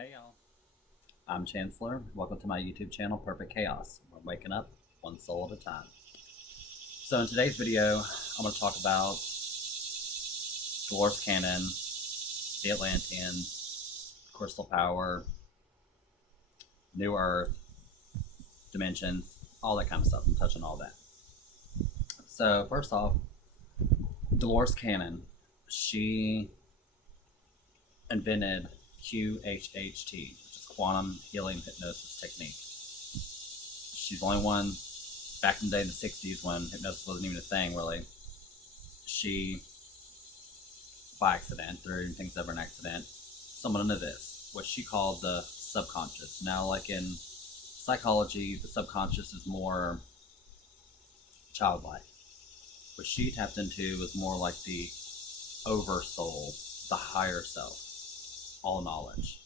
Hey y'all, I'm Chancellor. Welcome to my YouTube channel, Perfect Chaos. We're waking up one soul at a time. So in today's video, I'm going to talk about Dolores Cannon, the Atlantiens, Crystal Power, New Earth, Dimensions, all that kind of stuff. I'm touching all that. So first off, Dolores Cannon, she invented QHHT, which is Quantum Healing Hypnosis Technique. She's the only one back in the day in the 60s when hypnosis wasn't even a thing, really. She, by accident, or even things ever an accident, stumbled into this, what she called the subconscious. Now, like in psychology, the subconscious is more childlike. What she tapped into was more like the oversoul, the higher self, all knowledge.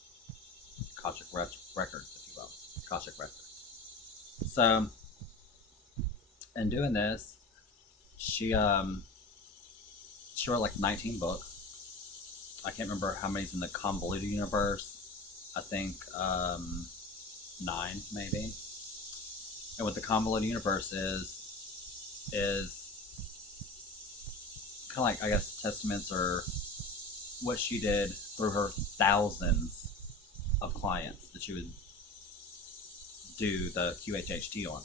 Akashic records, if you will. Akashic records. So, in doing this, she wrote like 19 books. I can't remember how many's in the convoluted universe. I think 9 maybe. And what the convoluted universe is kind of like, I guess, testaments or what she did through her thousands of clients that she would do the QHHT on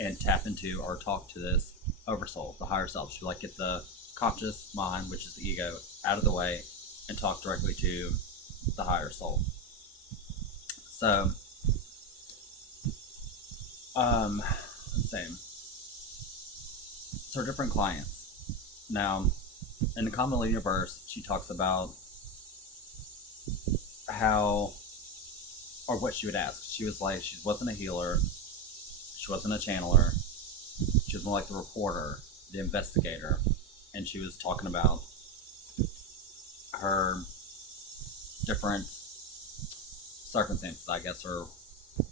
and tap into or talk to this oversoul, the higher self. She would like get the conscious mind, which is the ego, out of the way and talk directly to the higher soul. So, let's see. So different clients. Now, in the common universe, she talks about how, or what she would ask. She was like, she wasn't a healer, she wasn't a channeler, she was more like the reporter, the investigator, and she was talking about her different circumstances, I guess, or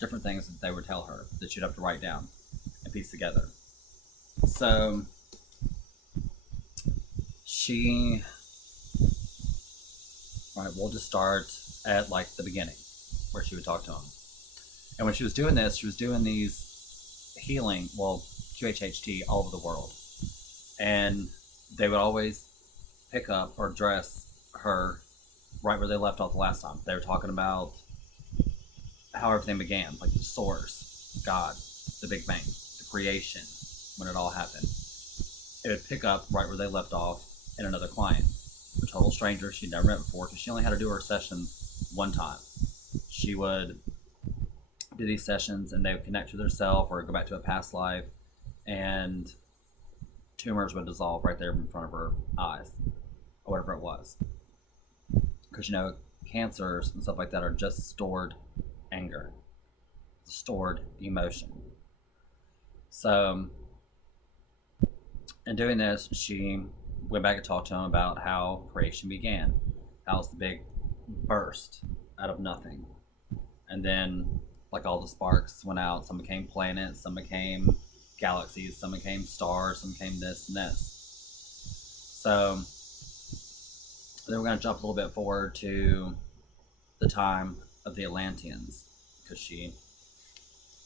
different things that they would tell her that she'd have to write down and piece together. So she, all right, we'll just start at like the beginning where she would talk to him. And when she was doing this, she was doing these healing, well, QHHT all over the world. And they would always pick up or address her right where they left off the last time. They were talking about how everything began, like the source, God, the Big Bang, the creation, when it all happened. It would pick up right where they left off in another client, a total stranger she'd never met before, because she only had to do her sessions one time. She would do these sessions and they would connect with herself or go back to a past life, and tumors would dissolve right there in front of her eyes, or whatever it was. Because, you know, cancers and stuff like that are just stored anger, stored emotion. So, in doing this, she went back and talked to him about how creation began. How it was the big burst out of nothing. And then, like, all the sparks went out. Some became planets, some became galaxies, some became stars, some became this and this. So, then we're going to jump a little bit forward to the time of the Atlantiens, because she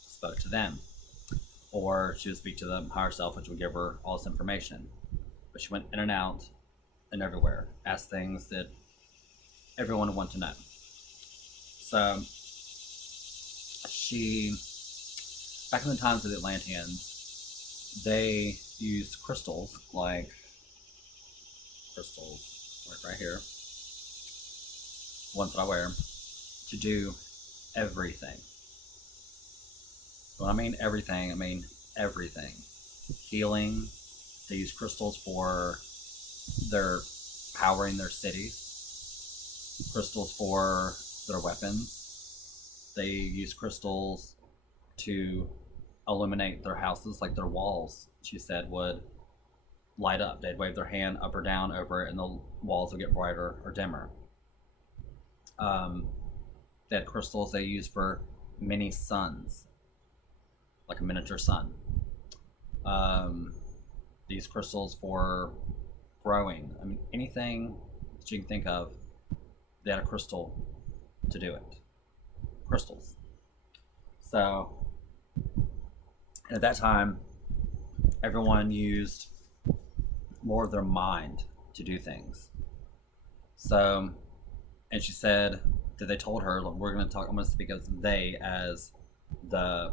spoke to them. Or she would speak to the higher self, which would give her all this information. But she went in and out and everywhere, asked things that everyone would want to know. So she, back in the times of the Atlanteans, they used crystals, like right here, ones that I wear, to do everything. When I mean everything, I mean everything. Healing. They use crystals for their powering their cities. Crystals for their weapons. They use crystals to illuminate their houses, like their walls, she said, would light up. They'd wave their hand up or down over it and the walls would get brighter or dimmer. They had crystals they used for mini suns, like a miniature sun. These crystals for growing. I mean, anything that you can think of, they had a crystal to do it. crystals. So at that time, everyone used more of their mind to do things. So, and she said that they told her, look, we're going to talk, I'm going to speak as they, as the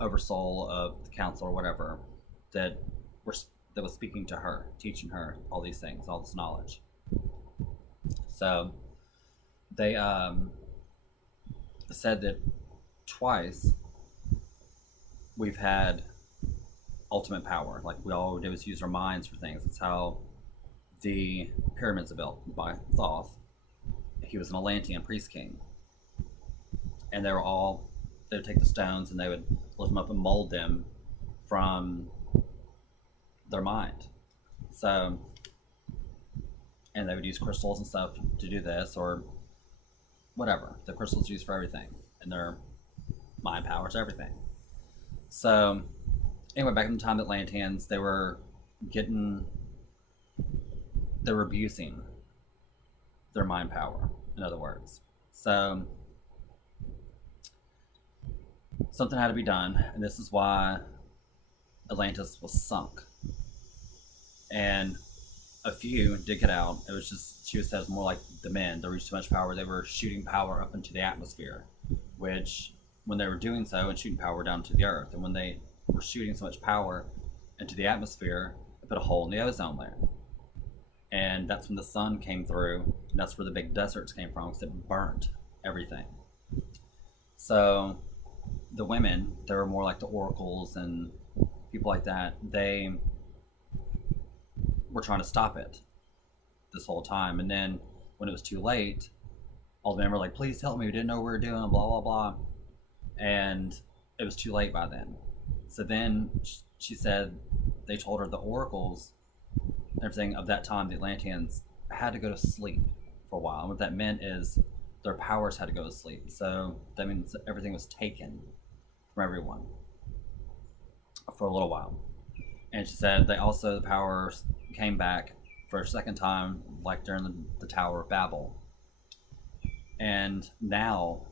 oversoul of the council or whatever, that were that was speaking to her, teaching her all these things, all this knowledge. So they said that twice we've had ultimate power. Like, we all did was use our minds for things. It's how the pyramids are built by Thoth. He was an Atlantian priest king, and they would take the stones and they would lift them up and mold them from their mind. So, and they would use crystals and stuff to do this, or whatever. The crystals used for everything, and their mind powers everything. So anyway, back in the time that Atlantians, they were abusing their mind power, in other words. So something had to be done, and this is why Atlantis was sunk. And a few did get out. It was just, she says, more like the men. They reached too much power. They were shooting power up into the atmosphere, which, when they were doing so, and shooting power down to the earth, and when they were shooting so much power into the atmosphere, it put a hole in the ozone layer. And that's when the sun came through, and that's where the big deserts came from, because it burnt everything. So the women, they were more like the oracles and people like that. They were trying to stop it this whole time. And then when it was too late, all the men were like, please help me, we didn't know what we were doing, blah, blah, blah. And it was too late by then. So then she said they told her the oracles and everything of that time, the Atlanteans, had to go to sleep for a while. And what that meant is their powers had to go to sleep. So that means everything was taken from everyone for a little while. And she said they also, the powers came back for a second time, like during the Tower of Babel. And now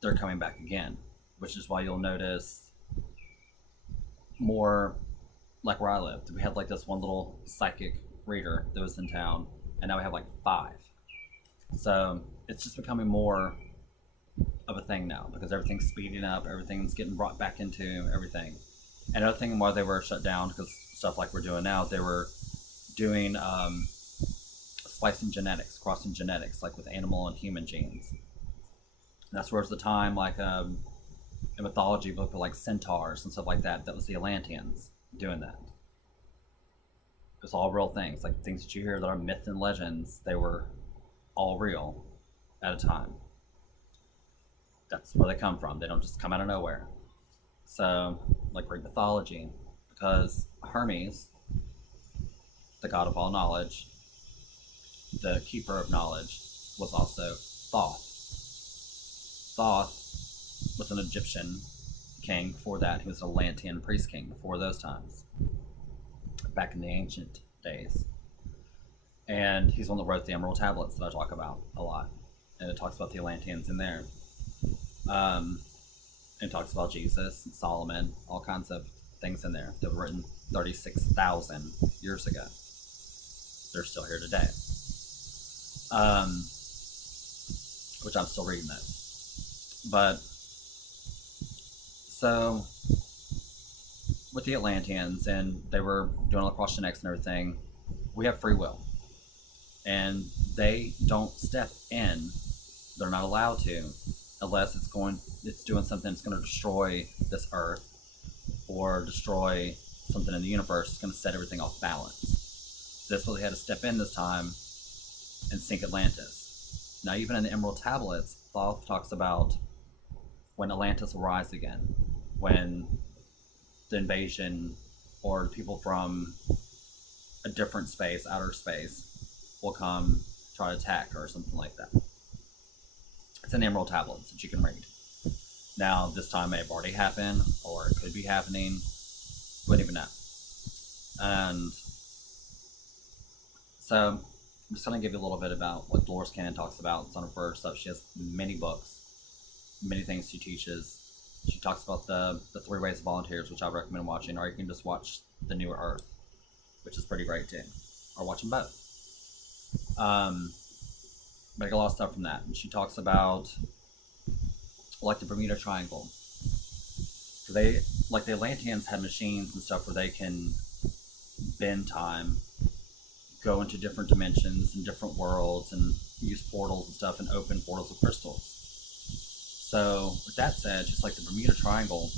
they're coming back again, which is why you'll notice more, like where I lived, we had like this one little psychic reader that was in town, and now we have like 5. So it's just becoming more of a thing now, because everything's speeding up, everything's getting brought back into everything. Another thing why they were shut down, because stuff like we're doing now, they were doing splicing genetics, crossing genetics, like with animal and human genes. And that's where it's the time, like in mythology, look at like centaurs and stuff like that. That was the Atlantians doing that. It's all real things, like things that you hear that are myths and legends. They were all real at a time. That's where they come from. They don't just come out of nowhere. So, like Greek mythology, because Hermes, the god of all knowledge, the keeper of knowledge, was also Thoth. Thoth was an Egyptian king. Before that, he was an Atlantean priest king before those times, back in the ancient days. And he's the one that wrote the Emerald Tablets that I talk about a lot. And it talks about the Atlanteans in there. It talks about Jesus, Solomon, all kinds of things in there that were written 36,000 years ago. They're still here today. Which I'm still reading those. But, so, with the Atlanteans, and they were doing all the cross genetics and everything, we have free will. And they don't step in, they're not allowed to, unless it's doing something that's going to destroy this earth or destroy something in the universe. It's going to set everything off balance. So that's why they had to step in this time and sink Atlantis. Now, even in the Emerald Tablets, Thoth talks about when Atlantis will rise again, when the invasion or people from a different space, outer space, will come try to attack or something like that. It's in the Emerald Tablets that you can read. Now, this time may have already happened, or it could be happening. Wouldn't even know. And so, I'm just going to give you a little bit about what Dolores Cannon talks about. It's on her first stuff. She has many books many things she teaches. She talks about the 3 ways of volunteers, which I recommend watching, or you can just watch The New Earth, which is pretty great too, or watch them both. But I get a lot of stuff from that. And she talks about like the Bermuda Triangle. They, like the Atlantians, had machines and stuff where they can bend time, go into different dimensions and different worlds, and use portals and stuff, and open portals with crystals. So with that said, just like the Bermuda Triangle,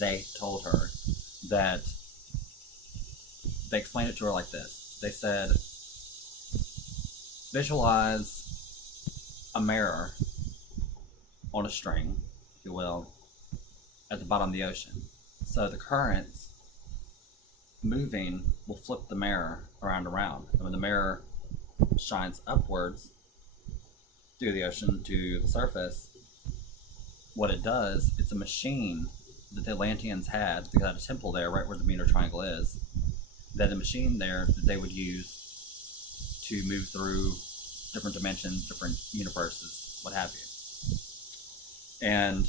they told her that they explained it to her like this. They said, visualize a mirror on a string, if you will, at the bottom of the ocean. So the currents moving will flip the mirror around and around. And when the mirror shines upwards through the ocean to the surface, what it does, it's a machine that the Atlanteans had. They had a temple there right where the Bermuda Triangle is. They had a machine there that they would use to move through different dimensions, different universes, what have you. And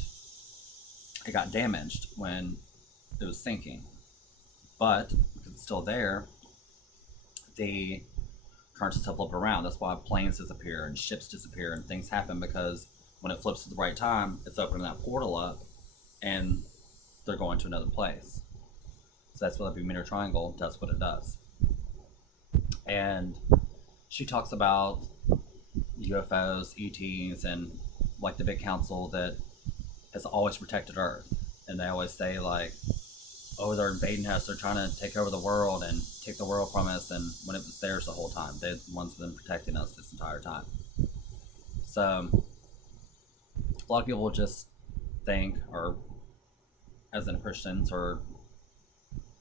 it got damaged when it was sinking. But because it's still there, the currents still flip around. That's why planes disappear and ships disappear and things happen, because when it flips at the right time, it's opening that portal up and they're going to another place. So that's what the Bermuda Triangle does, what it does. And she talks about UFOs, ETs, and like the big council that has always protected Earth. And they always say like, oh, they're invading us, they're trying to take over the world and take the world from us, and when it was theirs the whole time. They're the ones that have been protecting us this entire time. So a lot of people just think, or as in Christians or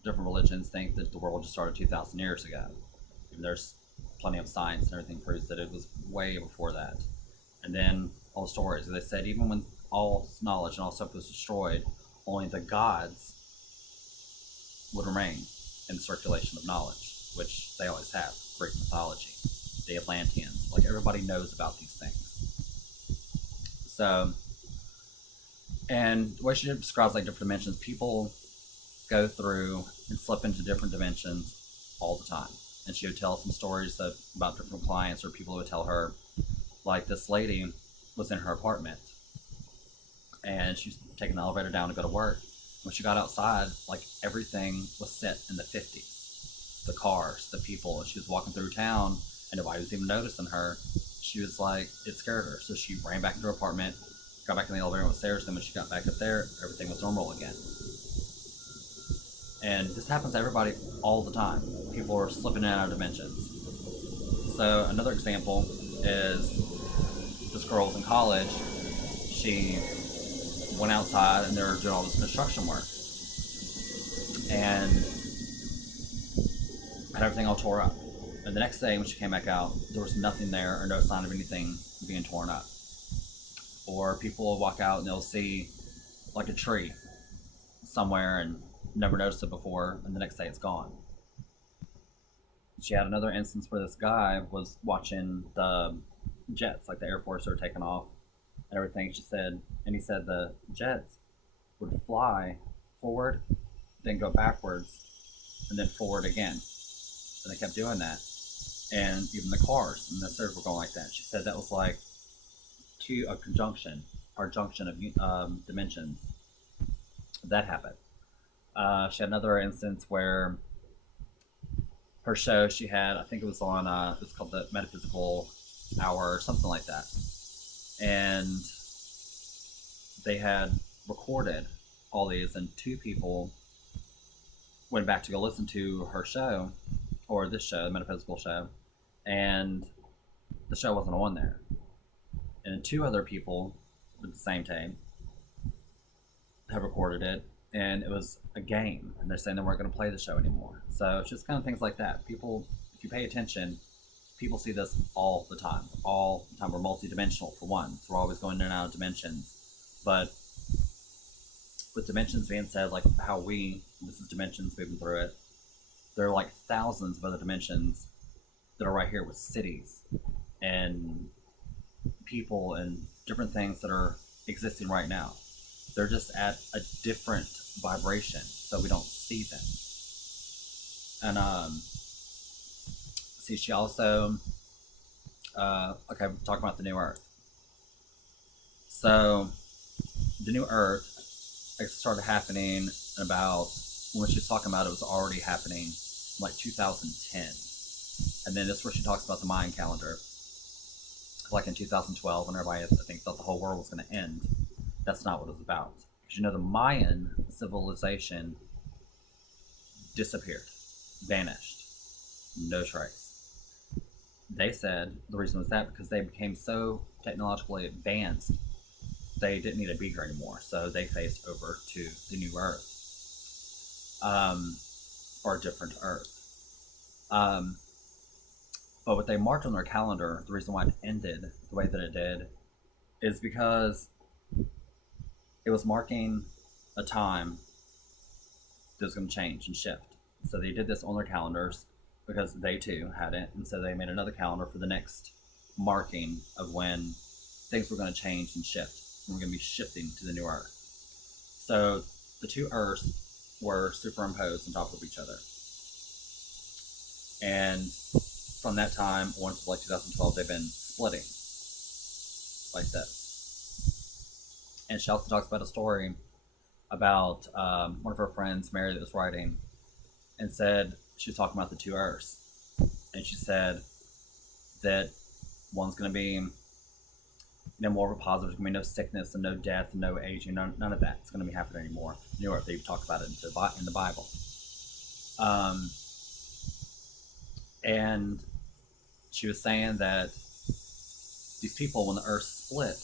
different religions, think that the world just started 2,000 years ago. And there's plenty of science and everything proves that it was way before that. And then all the stories, they said even when all knowledge and all stuff was destroyed, only the gods would remain in the circulation of knowledge, which they always have. Greek mythology, the Atlantians, like everybody knows about these things. So, and the way she describes like different dimensions, people go through and slip into different dimensions all the time. And she would tell some stories about different clients, or people would tell her, like this lady was in her apartment and she was taking the elevator down to go to work. When she got outside, like everything was set in the 50s. The cars, the people, and she was walking through town and nobody was even noticing her. She was like, it scared her. So she ran back to her apartment, got back in the elevator and went upstairs. Then when she got back up there, everything was normal again. And this happens to everybody all the time. People are slipping in and out of dimensions. So another example is this girl was in college. She went outside and they were doing all this construction work and had everything all tore up. And the next day when she came back out, there was nothing there or no sign of anything being torn up. Or people will walk out and they'll see like a tree somewhere and never noticed it before, and the next day it's gone. She had another instance where this guy was watching the jets, like the Air Force are taking off and everything. She said, and he said the jets would fly forward, then go backwards, and then forward again. And they kept doing that. And even the cars and the servers were going like that. She said that was like a conjunction or junction of dimensions. That happened. She had another instance where her show she had, I think it was on, it was called the Metaphysical Hour or something like that. And they had recorded all these, and 2 people went back to go listen to her show, or this show, the Metaphysical show, and the show wasn't on there. And 2 other people with the same tape have recorded it, and it was a game, and they're saying they weren't going to play the show anymore. So it's just kind of things like that. People, if you pay attention, people see this all the time. All the time. We're multi-dimensional for one, so we're always going in and out of dimensions. But with dimensions being said, like how this is dimensions moving through it, there are like thousands of other dimensions that are right here with cities and people and different things that are existing right now. They're just at a different vibration, so we don't see them. And see, she also okay, I'm talking about the new Earth. So the new Earth started happening about, when she's talking about it, was already happening like 2010. And then this is where she talks about the Mayan calendar, like in 2012, when everybody, I think, thought the whole world was going to end. That's not what it was about. Because the Mayan civilization disappeared, vanished, no trace. They said the reason was that because they became so technologically advanced, they didn't need to be here anymore. So they phased over to the new Earth, or a different Earth. But what they marked on their calendar, the reason why it ended the way that it did, is because it was marking a time that was going to change and shift. So they did this on their calendars because they too had it, and so they made another calendar for the next marking of when things were going to change and shift. And we're going to be shifting to the new Earth. So the two Earths were superimposed on top of each other. And from that time on to like 2012, they've been splitting like this. And she also talks about a story about one of her friends, Mary, that was writing, and said she was talking about the two Earths. And she said that one's going to be, more of a positive. There's going to be no sickness and no death and no aging. None of that is going to be happening anymore. New Earth, they talk about it in the Bible. And she was saying that these people, when the Earth split,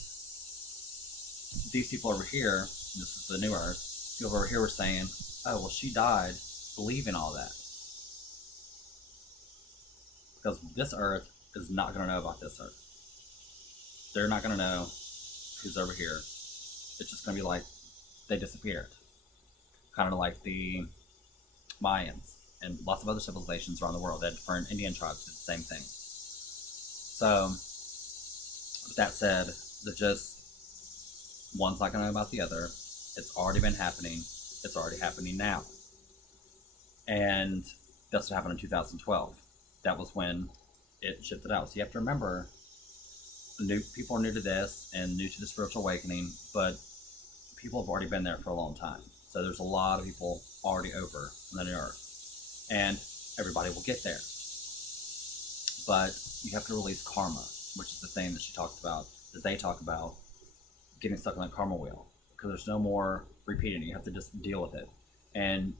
these people over here, this is the new Earth, people over here were saying, oh, well, she died believing all that. Because this Earth is not going to know about this Earth. They're not going to know who's over here. It's just going to be like they disappeared. Kind of like the Mayans and lots of other civilizations around the world. They had different Indian tribes did the same thing. So, with that said, they're just, one's not going to know about the other. It's already been happening. It's already happening now. And that's what happened in 2012. That was when it shifted out. So you have to remember, new people are new to this and new to the spiritual awakening, but people have already been there for a long time. So there's a lot of people already over on the new Earth, and everybody will get there. But you have to release karma, which is the thing that she talks about, that they talk about, getting stuck on that karma wheel, because there's no more repeating it. You have to just deal with it. And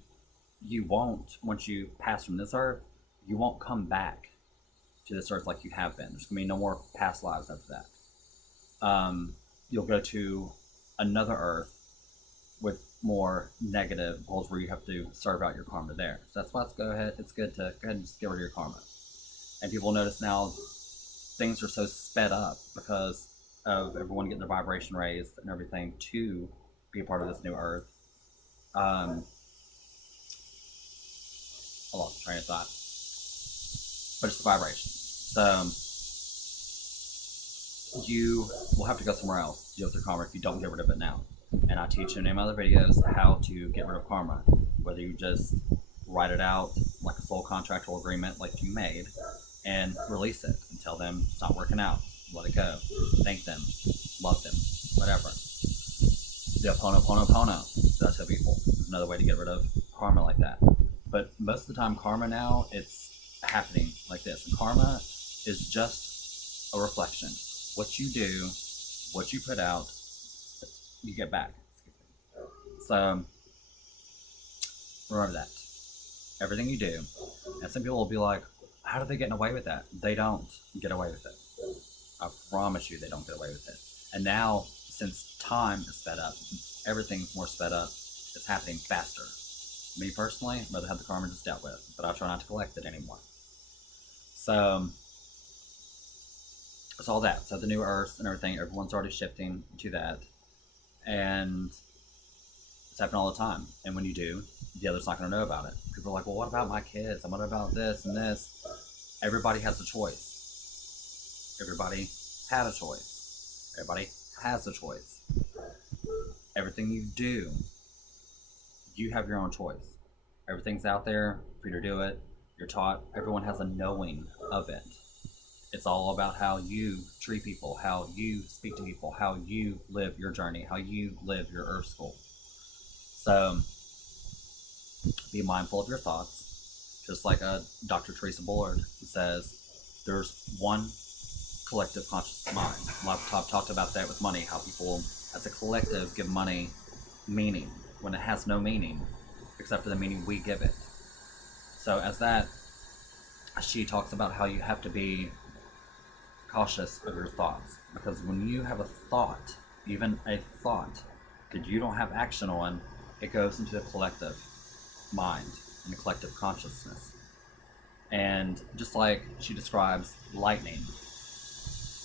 you won't, once you pass from this Earth, you won't come back to this Earth like you have been. There's going to be no more past lives after that. You'll go to another Earth with more negative goals where you have to serve out your karma there. So that's why it's good to go ahead and just get rid of your karma. And people notice now things are so sped up because of everyone getting their vibration raised and everything to be a part of this new Earth. I lost the train of thought. But it's the vibration. So you will have to go somewhere else to deal with your karma if you don't get rid of it now. And I teach in other videos how to get rid of karma. Whether you just write it out like a soul contractual agreement like you made and release it and tell them it's not working out. Let it go. Thank them. Love them. Whatever. The Ho'oponopono that I tell people is another way to get rid of karma like that. But most of the time karma now, it's happening like this. And karma is just a reflection. What you do, what you put out, you get back. So remember that. Everything you do. And some people will be like, how are they getting away with that? They don't get away with it. I promise you they don't get away with it. And now, since time is sped up, since everything's more sped up, it's happening faster. Me personally, I'd rather have the karma just dealt with, but I try not to collect it anymore. So it's all that. So the new Earth and everything, everyone's already shifting to that. And it's happening all the time. And when you do, the other's not going to know about it. People are like, well, what about my kids? What about this and this? Everybody has a choice. Everybody had a choice. Everybody has a choice. Everything you do, you have your own choice. Everything's out there for you to do it. You're taught. Everyone has a knowing of it. It's all about how you treat people, how you speak to people, how you live your journey, how you live your earth school. So be mindful of your thoughts. Just like Dr. Teresa Bullard says, there's one collective conscious mind. A lot of talked about that with money, how people as a collective give money meaning when it has no meaning except for the meaning we give it. So as that, she talks about how you have to be cautious of your thoughts, because when you have a thought, even a thought that you don't have action on, it goes into the collective mind and the collective consciousness. And just like she describes lightning,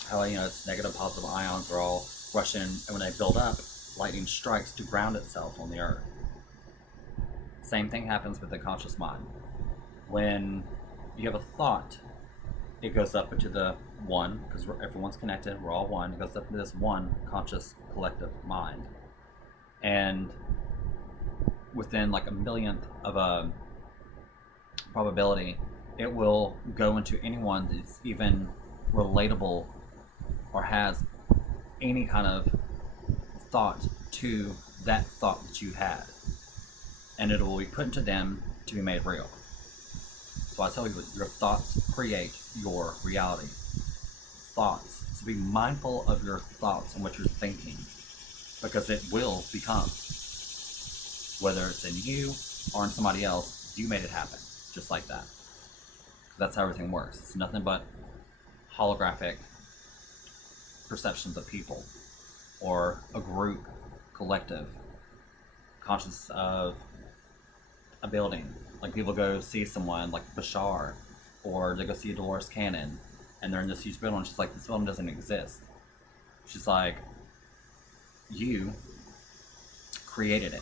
how it's negative, positive ions are all rushing, and when they build up, lightning strikes to ground itself on the earth. Same thing happens with the conscious mind. When you have a thought, it goes up into the one, because everyone's connected, we're all one. It goes up into this one conscious collective mind, and within like a millionth of a probability, it will go into anyone that's even relatable or has any kind of thought to that thought that you had, and it will be put into them to be made real. So I tell you, your thoughts create your reality. Thoughts. So be mindful of your thoughts and what you're thinking, because it will become. Whether it's in you or in somebody else, you made it happen. Just like that. That's how everything works. It's nothing but holographic perceptions of people, or a group, collective, conscious of a building. Like people go see someone like Bashar, or they go see Dolores Cannon, and they're in this huge building. She's like, this building doesn't exist. She's like, you created it.